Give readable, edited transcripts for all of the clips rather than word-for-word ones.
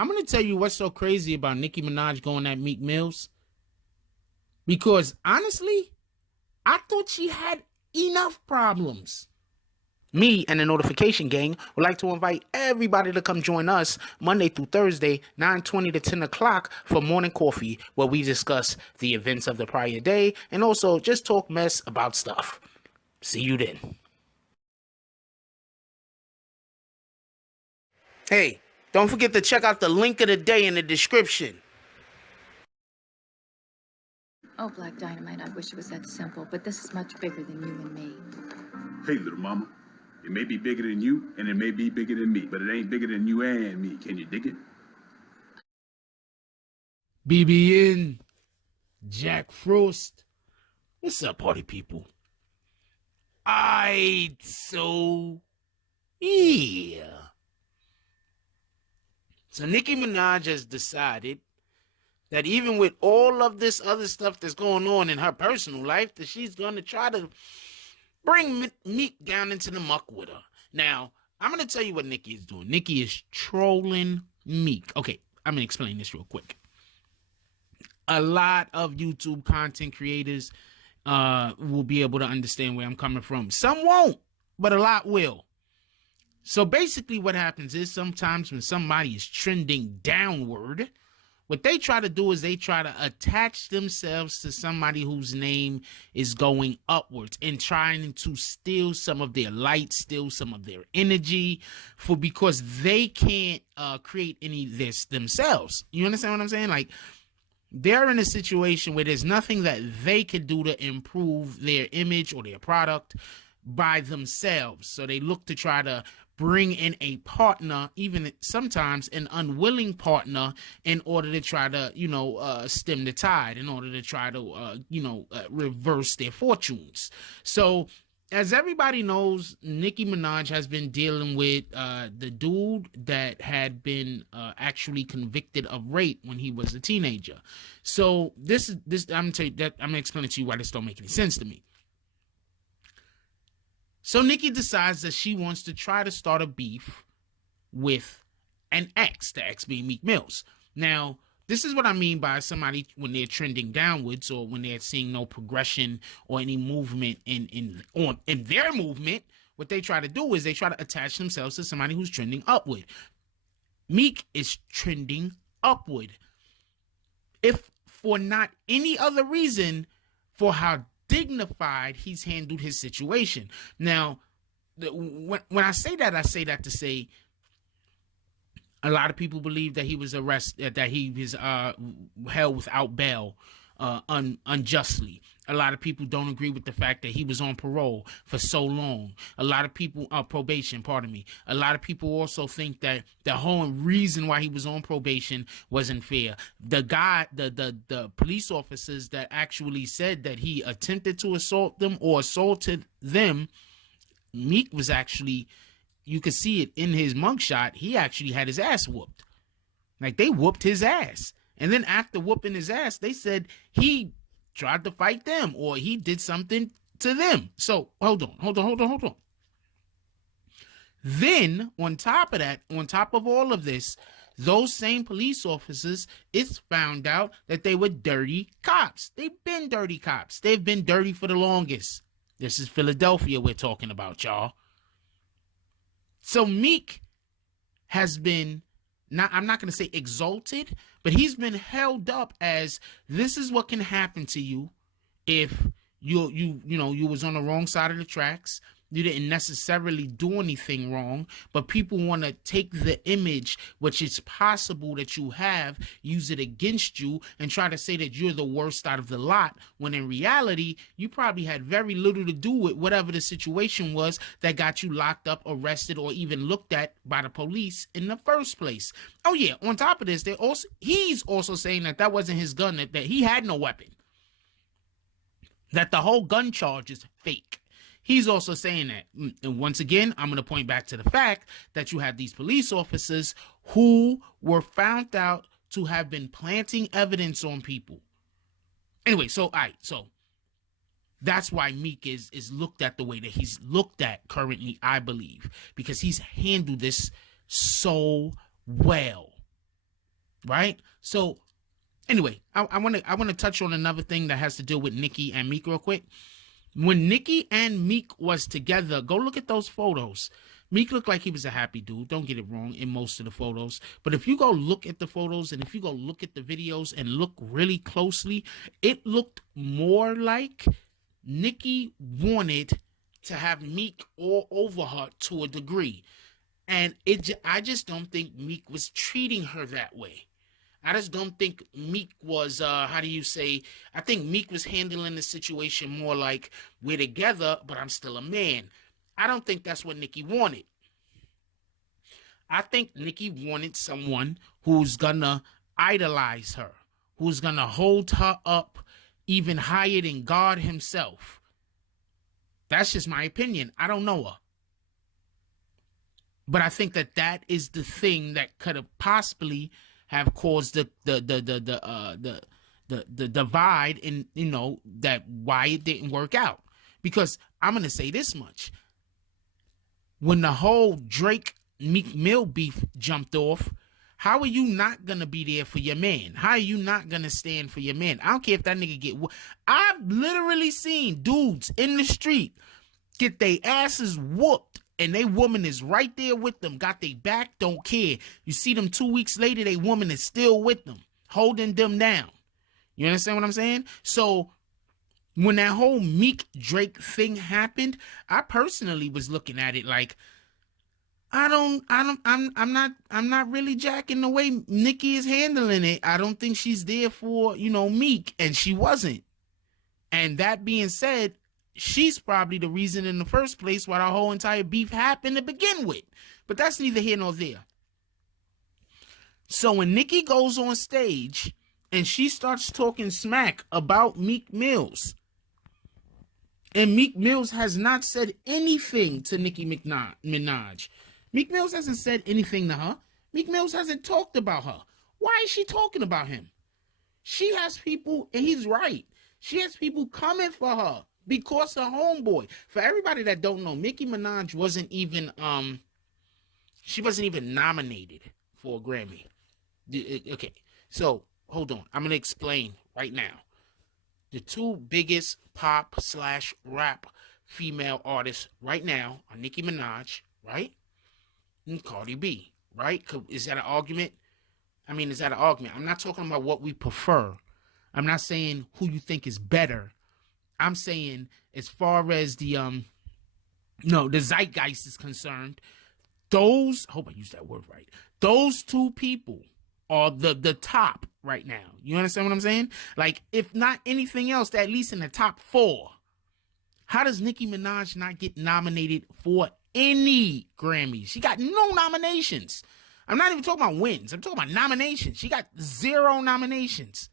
I'm going to tell you what's so crazy about Nicki Minaj going at Meek Mills. Because honestly, I thought she had enough problems. Me and the Notification Gang would like to invite everybody to come join us Monday through Thursday, 9:20 to 10 o'clock for morning coffee, where we discuss the events of the prior day and also just talk mess about stuff. See you then. Hey, don't forget to check out the link of the day in the description. Oh, Black Dynamite, I wish it was that simple, but this is much bigger than you and me. Hey, little mama. It may be bigger than you, and it may be bigger than me, but it ain't bigger than you and me. Can you dig it? BBN, Jack Frost. What's up, party people? So Nicki Minaj has decided that even with all of this other stuff that's going on in her personal life, that she's going to try to bring Meek down into the muck with her. Now, I'm going to tell you what Nicki is doing. Nicki is trolling Meek. Okay, I'm going to explain this real quick. A lot of YouTube content creators will be able to understand where I'm coming from. Some won't, but a lot will. So basically what happens is sometimes when somebody is trending downward, what they try to do is they try to attach themselves to somebody whose name is going upwards and trying to steal some of their light, steal some of their energy because they can't create any of this themselves. You understand what I'm saying? Like, they're in a situation where there's nothing that they could do to improve their image or their product by themselves. So they look to try to bring in a partner, even sometimes an unwilling partner, in order to try to, stem the tide, in order to try to, reverse their fortunes. So as everybody knows, Nicki Minaj has been dealing with the dude that had been actually convicted of rape when he was a teenager. So this I'm gonna explain to you why this don't make any sense to me. So Nicki decides that she wants to try to start a beef with an ex, the ex being Meek Mills. Now, this is what I mean by somebody when they're trending downwards or when they're seeing no progression or any movement in their movement. What they try to do is they try to attach themselves to somebody who's trending upward. Meek is trending upward. If for not any other reason, for how dignified he's handled his situation. Now, when I say that to say a lot of people believe that he was arrested, that he was held without bail unjustly. A lot of people don't agree with the fact that he was on parole for so long. A lot of people, probation, pardon me. A lot of people also think that the whole reason why he was on probation wasn't fair. The guy, the police officers that actually said that he attempted to assault them or assaulted them, Meek was actually, you could see it in his mugshot, he actually had his ass whooped. Like, they whooped his ass. And then after whooping his ass, they said he tried to fight them or he did something to them. So, hold on. Then, on top of that, on top of all of this, those same police officers, it's found out that they were dirty cops. They've been dirty cops. They've been dirty for the longest. This is Philadelphia we're talking about, y'all. So Meek has been, I'm not going to say exalted, but he's been held up as this is what can happen to you if you was on the wrong side of the tracks. You didn't necessarily do anything wrong, but people want to take the image, which is possible that you have, use it against you, and try to say that you're the worst out of the lot, when in reality, you probably had very little to do with whatever the situation was that got you locked up, arrested, or even looked at by the police in the first place. Oh yeah, on top of this, he's also saying that wasn't his gun, that he had no weapon, that the whole gun charge is fake. He's also saying that. And once again, I'm going to point back to the fact that you have these police officers who were found out to have been planting evidence on people. Anyway, so that's why Meek is looked at the way that he's looked at currently, I believe, because he's handled this so well. right? So anyway, I want to touch on another thing that has to do with Nicki and Meek real quick. When Nicki and Meek was together, go look at those photos. Meek looked like he was a happy dude. Don't get it wrong in most of the photos. But if you go look at the photos and if you go look at the videos and look really closely, it looked more like Nicki wanted to have Meek all over her to a degree. And I just don't think Meek was treating her that way. I just don't think Meek was, I think Meek was handling the situation more like, we're together, but I'm still a man. I don't think that's what Nicki wanted. I think Nicki wanted someone who's gonna idolize her, who's gonna hold her up even higher than God himself. That's just my opinion. I don't know her. But I think that is the thing that could have possibly have caused the divide, and that why it didn't work out. Because I'm gonna say this much: when the whole Drake Meek Mill beef jumped off, how are you not gonna be there for your man? How are you not gonna stand for your man? I don't care if that nigga I've literally seen dudes in the street get their asses whooped, and they woman is right there with them, got their back, don't care. You see them 2 weeks later, they woman is still with them, holding them down. You understand what I'm saying? So when that whole Meek Drake thing happened, I personally was looking at it like, I'm not really jacking the way Nicki is handling it. I don't think she's there for, Meek, and she wasn't. And that being said, she's probably the reason in the first place why the whole entire beef happened to begin with. But that's neither here nor there. So when Nicki goes on stage and she starts talking smack about Meek Mills, and Meek Mills has not said anything to Nicki Minaj. Meek Mills hasn't said anything to her. Meek Mills hasn't talked about her. Why is she talking about him? She has people, and he's right, she has people coming for her because of homeboy. For everybody that don't know, Nicki Minaj wasn't even she wasn't even nominated for a Grammy. Okay, so hold on. I'm gonna explain right now. The two biggest pop/rap female artists right now are Nicki Minaj, right? And Cardi B, right? Is that an argument? I mean, is that an argument? I'm not talking about what we prefer. I'm not saying who you think is better. I'm saying as far as the zeitgeist is concerned, those, I hope I used that word right, those two people are the top right now. You understand what I'm saying? Like, if not anything else, at least in the top 4. How does Nicki Minaj not get nominated for any Grammys? She got no nominations. I'm not even talking about wins. I'm talking about nominations. She got 0 nominations.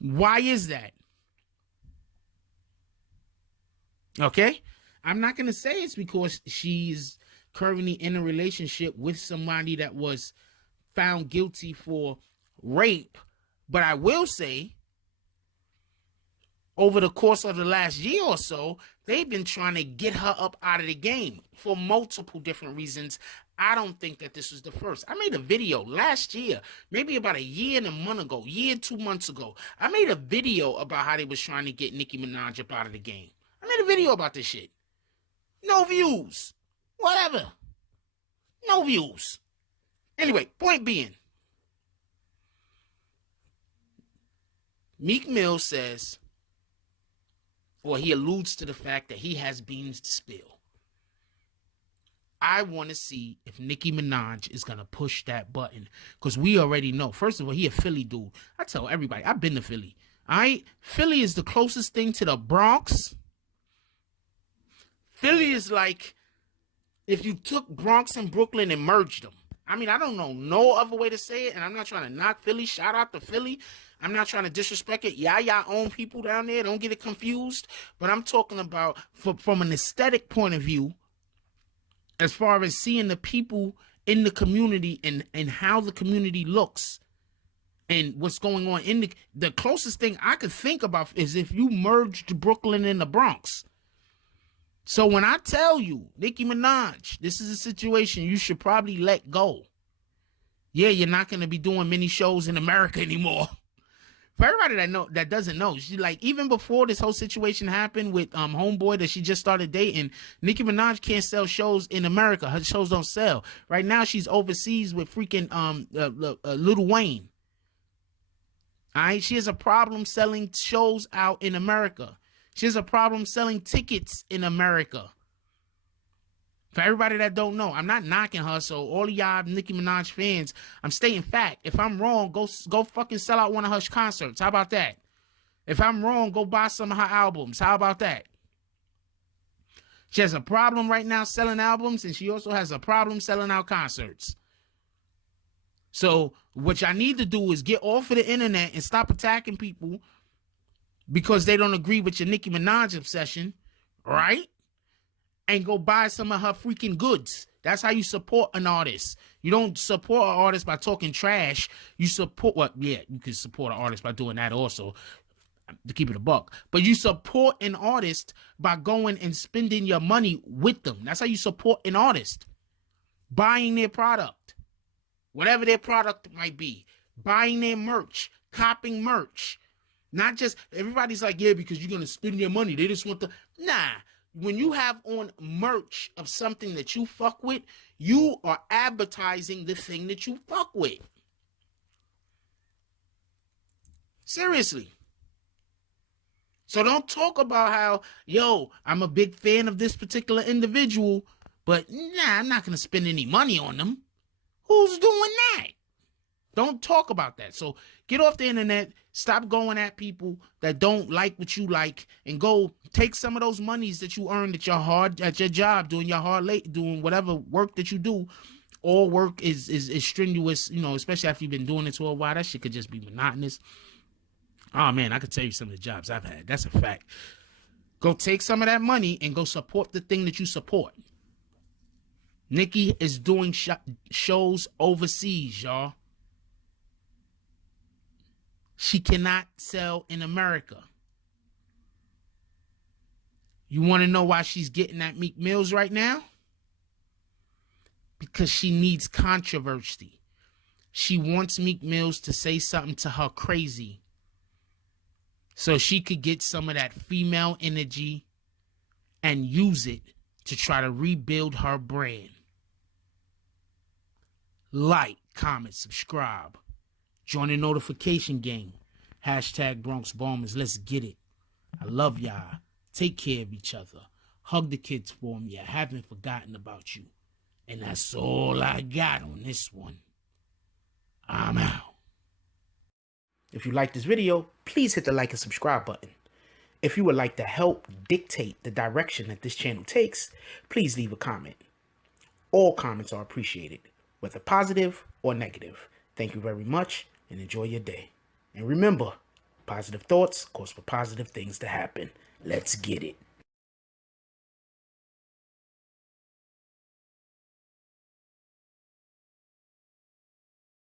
Why is that? Okay? I'm not going to say it's because she's currently in a relationship with somebody that was found guilty for rape, but I will say over the course of the last year or so, they've been trying to get her up out of the game for multiple different reasons. I don't think that this was the first. I made a video last year, maybe about a year and a month ago, 2 months ago. I made a video about how they was trying to get Nicki Minaj up out of the game. I made a video about this shit. No views. Whatever. No views. Anyway, point being, Meek Mill says, or he alludes to the fact that he has beans to spill. I want to see if Nicki Minaj is going to push that button, because we already know. First of all, he a Philly dude. I tell everybody, I've been to Philly. Philly is the closest thing to the Bronx. Philly is like if you took Bronx and Brooklyn and merged them. I mean, I don't know no other way to say it, and I'm not trying to knock Philly. Shout out to Philly. I'm not trying to disrespect it. Y'all own people down there. Don't get it confused. But I'm talking about from an aesthetic point of view, as far as seeing the people in the community and how the community looks and what's going on in the closest thing I could think about is if you merged Brooklyn and the Bronx. So when I tell you, Nicki Minaj, this is a situation you should probably let go. Yeah, you're not going to be doing many shows in America anymore. For everybody that doesn't know, she like even before this whole situation happened with homeboy that she just started dating, Nicki Minaj can't sell shows in America. Her shows don't sell. Right now she's overseas with freaking Lil Wayne. All right, she has a problem selling shows out in America. She has a problem selling tickets in America. For everybody that don't know, I'm not knocking her. So all of y'all Nicki Minaj fans, I'm stating fact. If I'm wrong, go fucking sell out one of her concerts. How about that? If I'm wrong, go buy some of her albums. How about that? She has a problem right now selling albums, and she also has a problem selling out concerts. So what y'all need to do is get off of the internet and stop attacking people because they don't agree with your Nicki Minaj obsession, right? And go buy some of her freaking goods. That's how you support an artist. You don't support an artist by talking trash. You support, well, yeah, you can support an artist by doing that also, to keep it a buck. But you support an artist by going and spending your money with them. That's how you support an artist. Buying their product. Whatever their product might be. Buying their merch. Copping merch. Not just, everybody's like, yeah, because you're going to spend your money. They just want the, nah. When you have on merch of something that you fuck with, you are advertising the thing that you fuck with. Seriously. So don't talk about how, yo, I'm a big fan of this particular individual, but nah, I'm not going to spend any money on them. Who's doing that? Don't talk about that. So get off the internet. Stop going at people that don't like what you like, and go take some of those monies that you earned at your job, doing your doing whatever work that you do. All work is strenuous, you know, especially after you've been doing it for a while. That shit could just be monotonous. Oh man, I could tell you some of the jobs I've had. That's a fact. Go take some of that money and go support the thing that you support. Nicki is doing shows overseas, y'all. She cannot sell in America. You want to know why she's getting at Meek Mills right now? Because she needs controversy. She wants Meek Mills to say something to her crazy, so she could get some of that female energy and use it to try to rebuild her brand. Like, comment, subscribe. Join the notification gang. Hashtag Bronx Bombers. Let's get it. I love y'all. Take care of each other. Hug the kids for me. I haven't forgotten about you. And that's all I got on this one. I'm out. If you like this video, please hit the like and subscribe button. If you would like to help dictate the direction that this channel takes, please leave a comment. All comments are appreciated, whether positive or negative. Thank you very much, and enjoy your day. And remember, positive thoughts cause for positive things to happen. Let's get it.